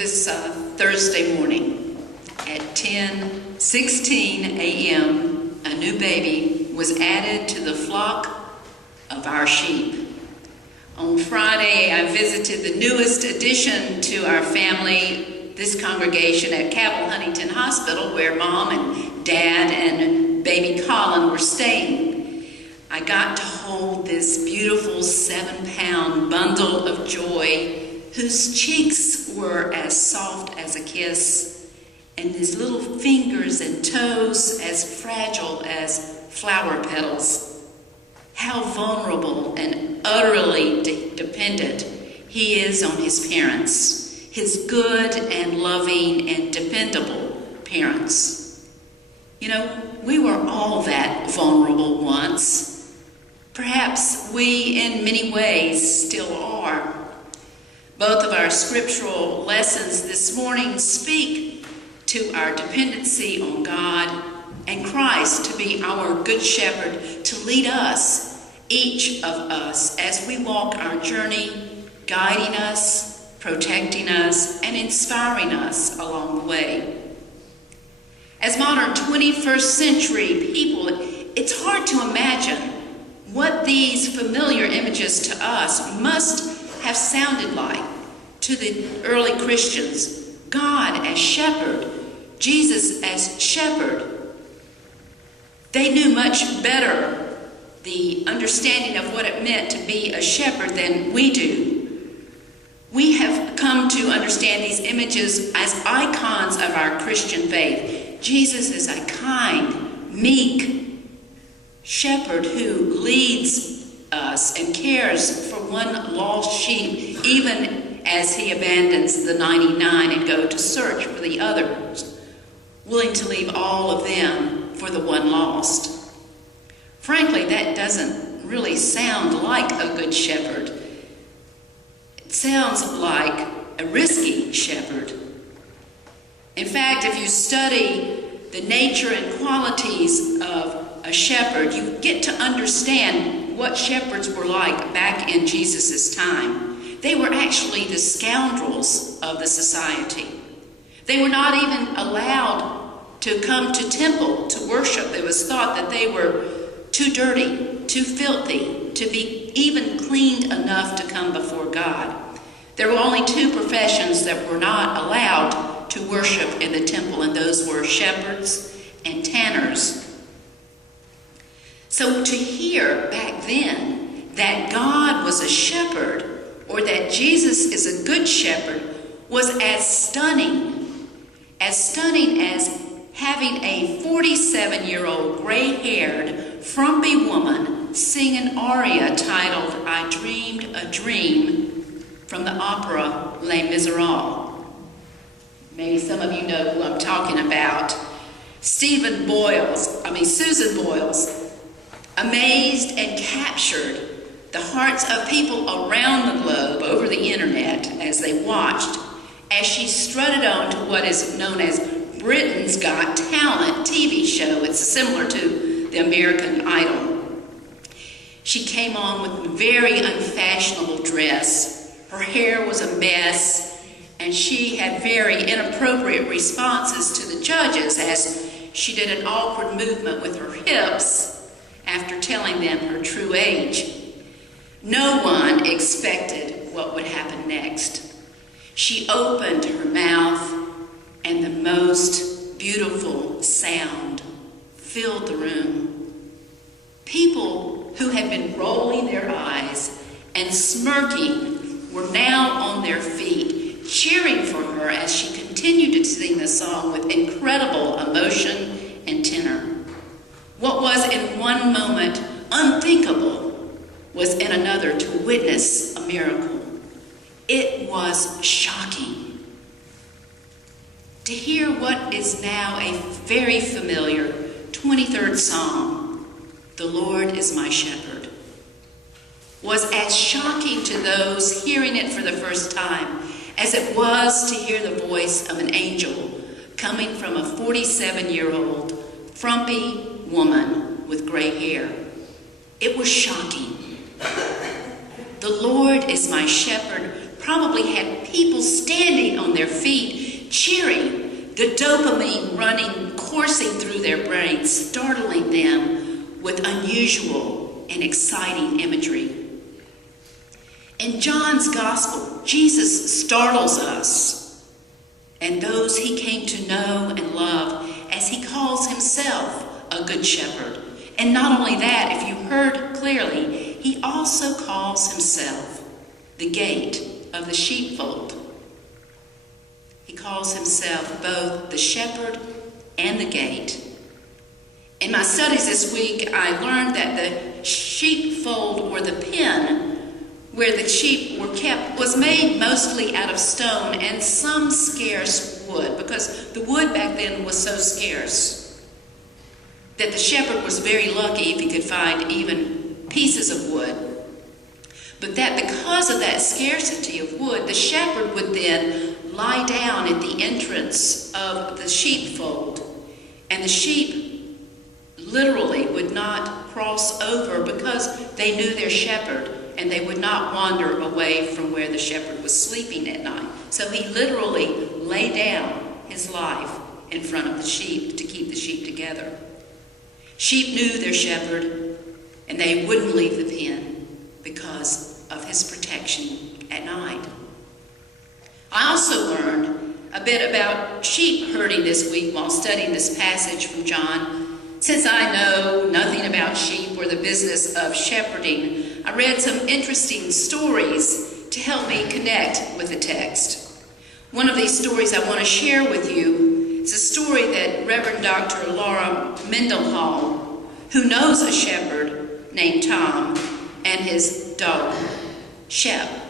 this Thursday morning at 10:16 a.m., a new baby was added to the flock of our sheep. On Friday, I visited the newest addition to our family, this congregation at Cabell Huntington Hospital, where Mom and Dad and baby Colin were staying. I got to hold this beautiful 7-pound bundle of joy whose cheeks were as soft as a kiss and his little fingers and toes as fragile as flower petals. How vulnerable and utterly dependent he is on his parents, his good and loving and dependable parents. You know, we were all that vulnerable once. Perhaps we, in many ways, still are. Both of our scriptural lessons this morning speak to our dependency on God and Christ to be our good shepherd, to lead us, each of us, as we walk our journey, guiding us, protecting us, and inspiring us along the way. As modern 21st century people, it's hard to imagine what these familiar images to us must have sounded like to the early Christians. God as shepherd, Jesus as shepherd. They knew much better the understanding of what it meant to be a shepherd than we do. We have come to understand these images as icons of our Christian faith. Jesus is a kind, meek shepherd who leads us and cares for one lost sheep, even as he abandons the 99 and go to search for the others, willing to leave all of them for the one lost. Frankly, that doesn't really sound like a good shepherd. It sounds like a risky shepherd. In fact, if you study the nature and qualities of a shepherd, you get to understand what shepherds were like back in Jesus' time. They were actually the scoundrels of the society. They were not even allowed to come to temple to worship. It was thought that they were too dirty, too filthy, to be even cleaned enough to come before God. There were only two professions that were not allowed to worship in the temple, and those were shepherds and tanners. So to hear back then that God was a shepherd, or that Jesus is a good shepherd, was as stunning as having a 47-year-old gray-haired, frumpy woman sing an aria titled "I Dreamed a Dream" from the opera Les Miserables. Maybe some of you know who I'm talking about. Susan Boyles, amazed and captured the hearts of people around the globe over the internet as they watched as she strutted on to what is known as Britain's Got Talent TV show. It's similar to the American Idol. She came on with a very unfashionable dress. Her hair was a mess, and she had very inappropriate responses to the judges as she did an awkward movement with her hips after telling them her true age. No one expected what would happen next. She opened her mouth, and the most beautiful sound filled the room. People who had been rolling their eyes and smirking were now on their feet, cheering for her as she continued to sing the song with incredible emotion and tenor. What was in one moment unthinkable was in another to witness a miracle. It was shocking to hear what is now a very familiar 23rd Psalm, "The Lord is my shepherd," was as shocking to those hearing it for the first time as it was to hear the voice of an angel coming from a 47-year-old frumpy woman with gray hair. It was shocking. The Lord is my shepherd probably had people standing on their feet, cheering, the dopamine running, coursing through their brains, startling them with unusual and exciting imagery. In John's Gospel, Jesus startles us and those he came to know and love as he calls himself a good shepherd. And not only that, if you heard clearly, he also calls himself the gate of the sheepfold. He calls himself both the shepherd and the gate. In my studies this week, I learned that the sheepfold, or the pen where the sheep were kept, was made mostly out of stone and some scarce wood, because the wood back then was so scarce that the shepherd was very lucky if he could find even pieces of wood. But that because of that scarcity of wood, the shepherd would then lie down at the entrance of the sheepfold, and the sheep literally would not cross over because they knew their shepherd, and they would not wander away from where the shepherd was sleeping at night. So he literally lay down his life in front of the sheep to keep the sheep together. Sheep knew their shepherd, and they wouldn't leave the pen because of his protection at night. I also learned a bit about sheep herding this week while studying this passage from John. Since I know nothing about sheep or the business of shepherding, I read some interesting stories to help me connect with the text. One of these stories I want to share with you is a story that Reverend Dr. Laura Mendenhall, who knows a shepherd named Tom and his dog, Shep.